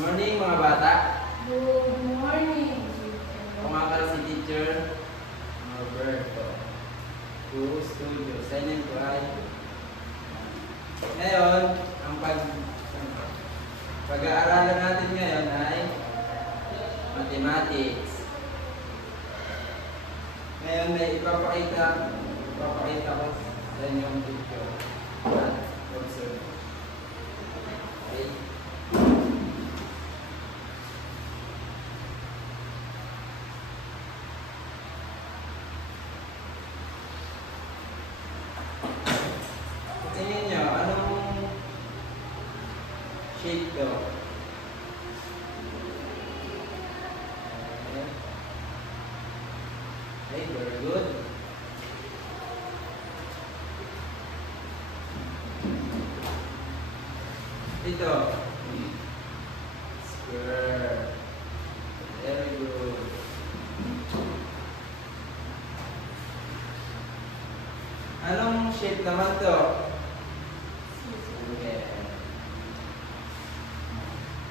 Morning mga bata. Good morning. Kumakal si teacher Roberto. To studio. Sign to I. Ngayon, ang pag-aaralan natin ngayon ay mathematics. Ngayon may ipapakita ko sa inyong picture at observe. Okay. Tingnan nyo, anong shape to? Okay, very good. Ito. Square. Very good. Anong shape naman to? Okay.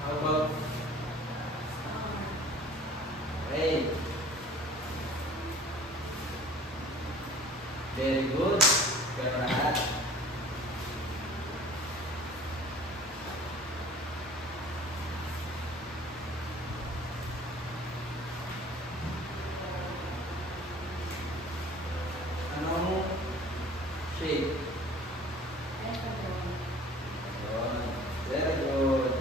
How about? Okay. Very good. Kayo lahat. Anong shape? Very good.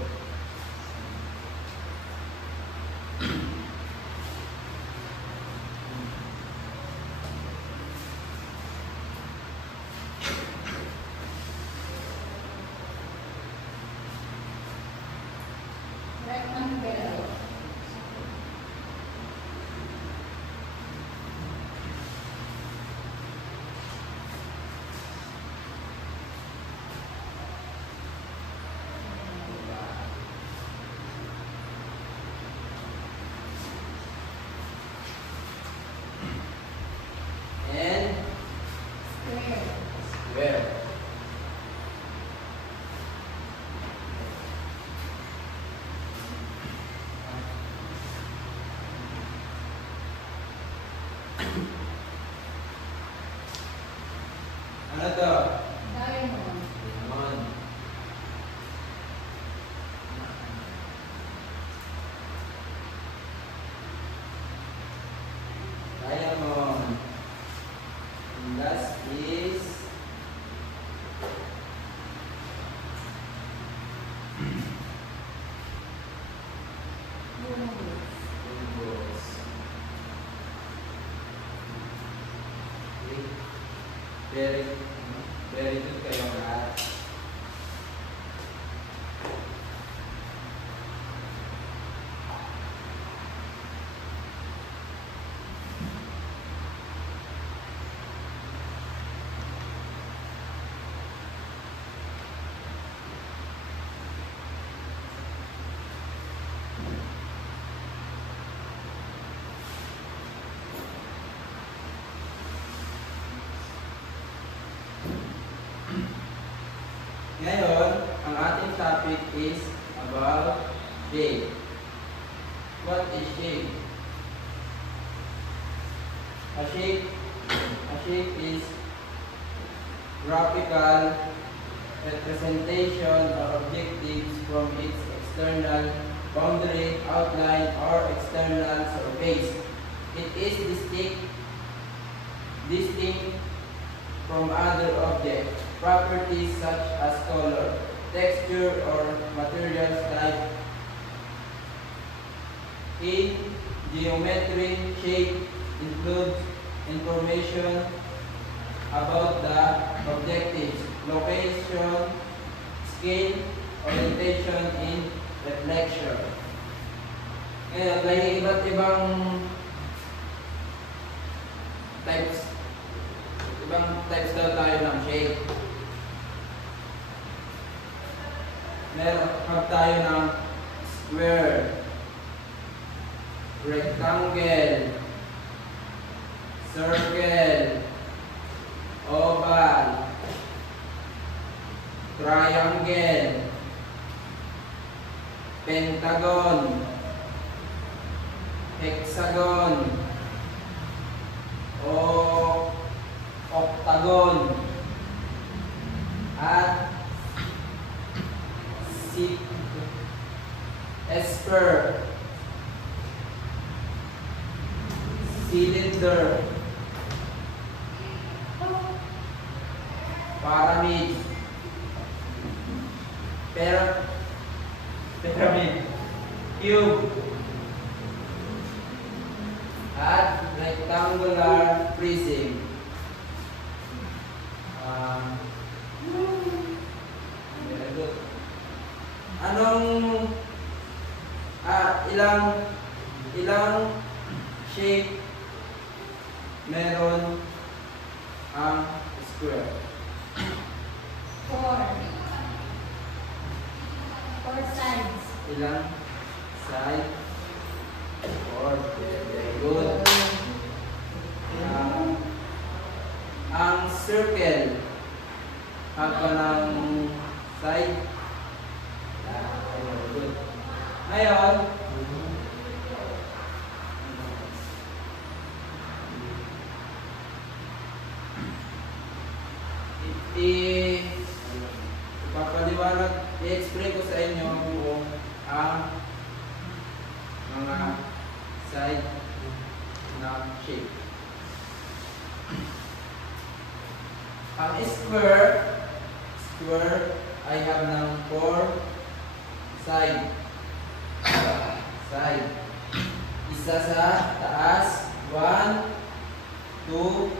Rectangle. And Square. square. Ano to? Diamond. Diamond. Diamond. And last is Rhombus. rhombus. Okay. Very good kayo lahat. Ngayon, ang ating topic is about shape. What is shape? A shape is graphical representation or objectives from its external boundary, outline, or external surface. It is distinct from other objects. Properties such as color, texture, or material type. In geometry, shape includes information about the objectives, location, scale, orientation, and reflection. Ngayon, may iba't ibang types. Ibang types daw tayo ng shape. Meron tayo ng square, rectangle, circle, oval, triangle, pentagon, hexagon, o octagon, at sphere, cylinder, pyramid, pyramid, cube, at rectangular prism. Very good. Anong ilang shape meron ang square? 4. 4 sides. Ilang side? 4. Very good. Ang circle, haba ng side? Very good. Ngayon, ipapaliwanag, i-explain ko sa inyo kung ang mga side ng shape. Ang square ay have ng 4 side. Isa sa taas, 1, 2,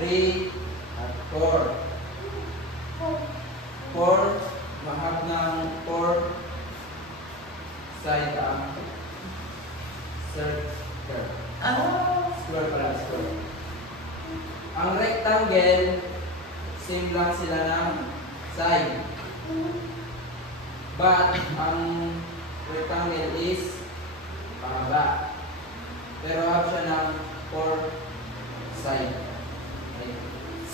3, at 4. 4, mahab ng 4 side ang circle. Square pala, square. Ang rectangle, same lang sila ng side. But, ang rectangle is pahaba. Pero have siya ng 4 side. Okay.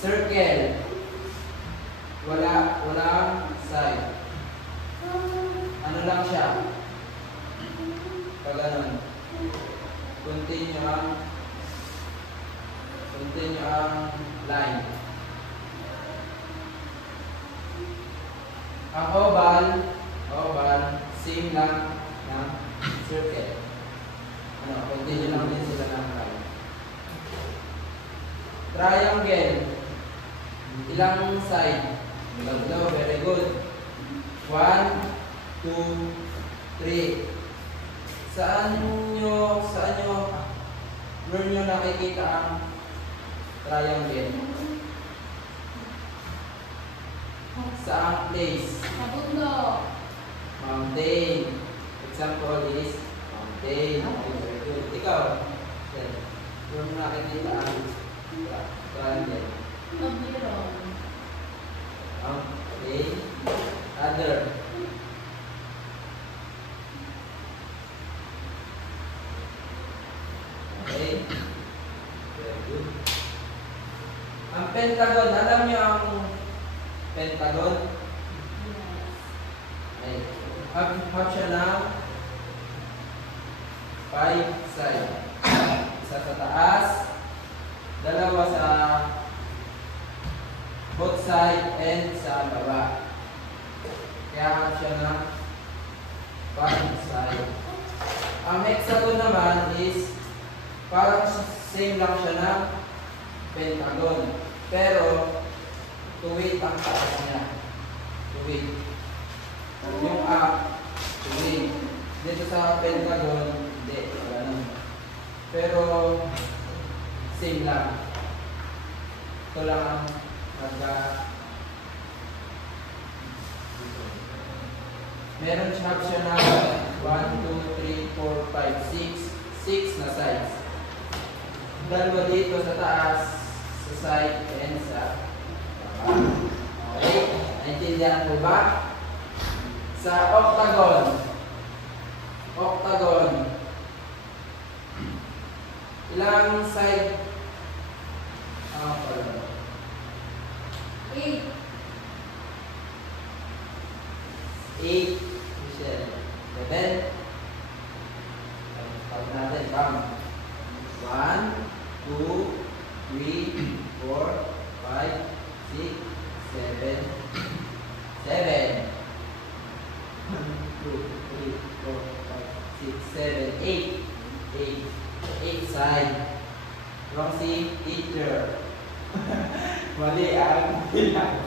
Circle, walang side. Ano lang siya? Pag ganun. Continue ang line. Ang oval, same lang ng circle. Continue lang din sila ng line. Triangle, ilang side? Tatlo, very good. 1, 2, 3. Saan nyo nakikita ang triangle? Saang place? Sa bundok. Mountain. Example is mountain. Very good. Ikaw? Where mo nakikita ang triangle? Pagbiron. Okay. Other. Okay. Very good. Ang pentagon, alam niyo ang pentagon? Ay, have siya ng 5 side. Isa sa taas, dalawa sa both side and sa baba. Kaya have siya ng 5 side. Ang hexagon naman is parang same lang siya ng pentagon. Pero tuwid ang taas niya. Tuwid. Yung up, tuwid. Dito sa pentagon, hindi. Ganun. Pero same lang. Ito lang ang meron siya na 1, 2, 3, 4, 5, 6 na sides. Dalawa dito sa taas, sa side, and sa baba. Okay? Naintindihan po ba? Sa octagon, ilang side? 8. 8. Michelle. 7. Count natin. Count. 1, 2, 3, 4, 5, 6, 7. 7. 1, 2, 3, 4, 5, 6, 7, 8. 8 side. Wrong si teacher. Mali ang bilang.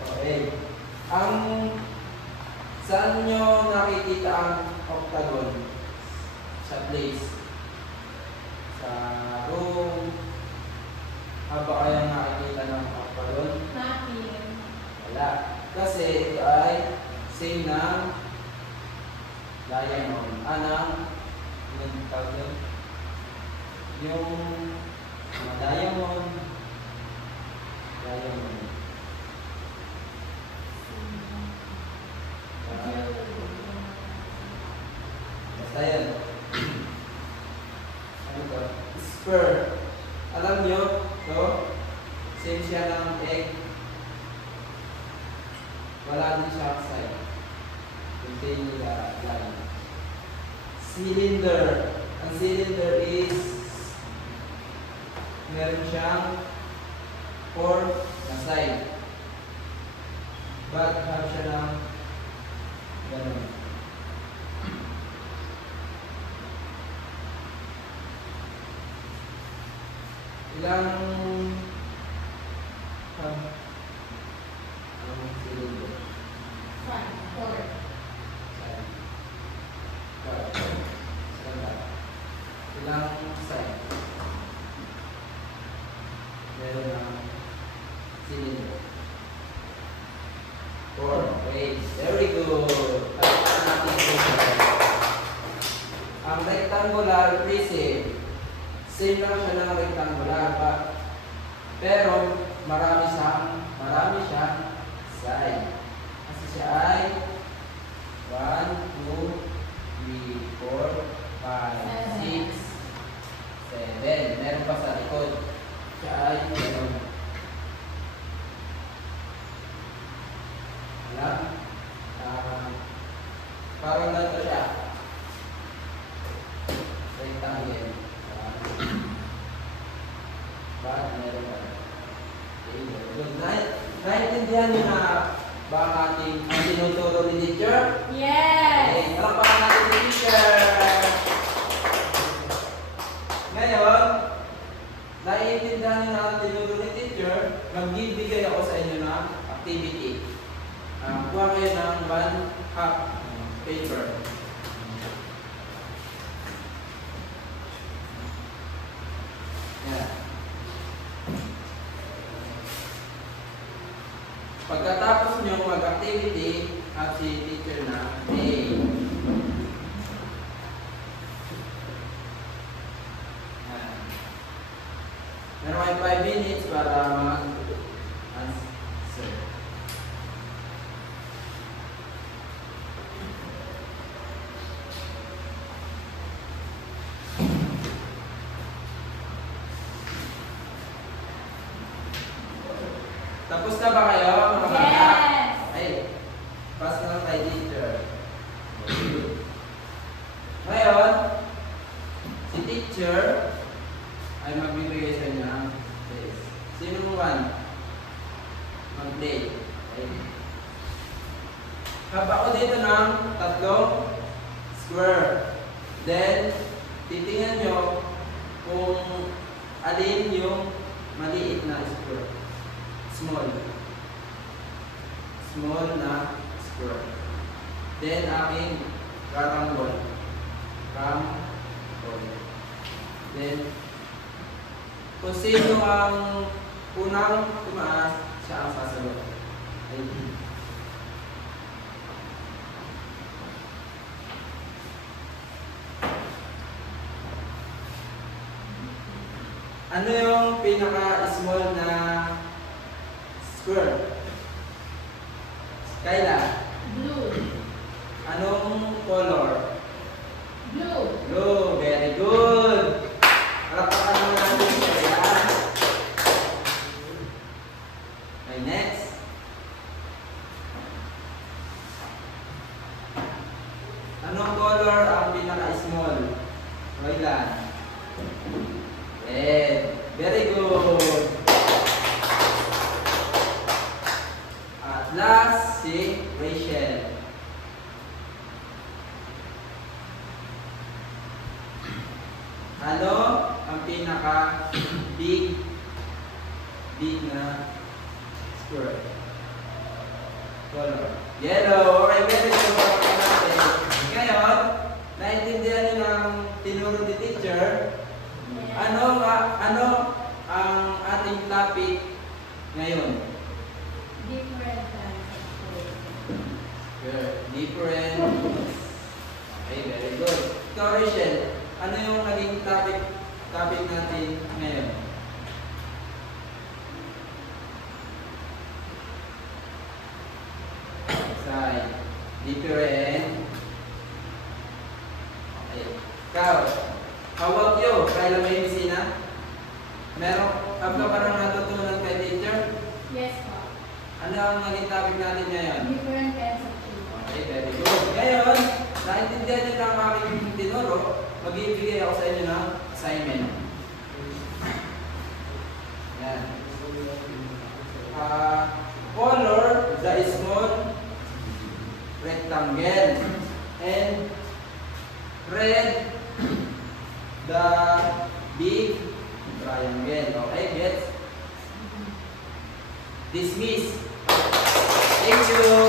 Okay. Saan nyo nakikita ang octagon? Sa place? Sa room? Ba kayong nakikita ng octagon? Nothing. Wala. Kasi ito ay same ng diamond. Anong tawag yun? Yung diamond. Basta yan. Ano to? Spur. Alam nyo, to? Same siya ng egg. Wala din siya side. Contain nila line. Cylinder. Ang cylinder is meron siyang 4 na side. But have siya ng ganun. Ilang cylinder? 4. Ilang side? Meron ng cylinder. 4. Okay. Very good. Tapos natin ito. Ang rectangular prism, same lang siya ng rectangular pa. Pero marami siyang side. Kasi siya ay 1, 2, 3, 4, 5, 6, 7. Meron pa sa likod. Siya ay meron. Alam? Parang ganito siya. Rectangle. Bakit meron ba? Naintindihan niyo na ba ang ating tinuturo ni teacher? Yes! Okay, palakpakan natin si teacher! Ngayon, naiintindihan niyo na ang tinuturo ni teacher, magbibigay ako sa inyo ng activity. Kuha kayo ng 1/2 paper. Yan. Pagkatapos nyo mag-activity at si teacher na may meron kayo 5 minutes para mag-answer. Tapos na ba kayo, mga bata? Yes! Ay, pass na kay teacher. Ngayon, si teacher ay magbibigay sa inyo ng test. Sino mo man? Mag-play. Okay. Haba ko dito ng 3 square. Then, titingnan nyo kung alin yung maliit na square. Small na square. Then, aking rectangle. Then, kung sino ang unang tumaas, siya ang sasagot. Ano yung pinaka-small na square? Kayla, Blue. anong color? Blue. Blue, very good. Palakpakan naman natin siya, yan. Okay, next. Anong color ang pinaka-small? Roylan. Red. Very good. At last, si Rachel. Ano ang pinaka-big na square? Color. Yellow. Okay, very good. Ngayon, naintindihan niyo ng tinuro ni teacher. Ano ang ating topic ngayon? Different kinds of food. Different. Okay, very good. Ikaw, Rachel, ano yung naging topic natin ngayon? Side. Different. Okay. Ikaw, hawak yun. Kailan may bisina? Ka pa nang natutunan kay teacher? Yes, po. Ano ang naging topic natin ngayon? Different kinds of food. Okay, very good. Ngayon, naintindihan niyo na ang aking tinuro, magbibigay ako sa inyo ng assignment. Yan. Color the small rectangle and red the big triangle. Okay, gets? Dismiss. Thank you.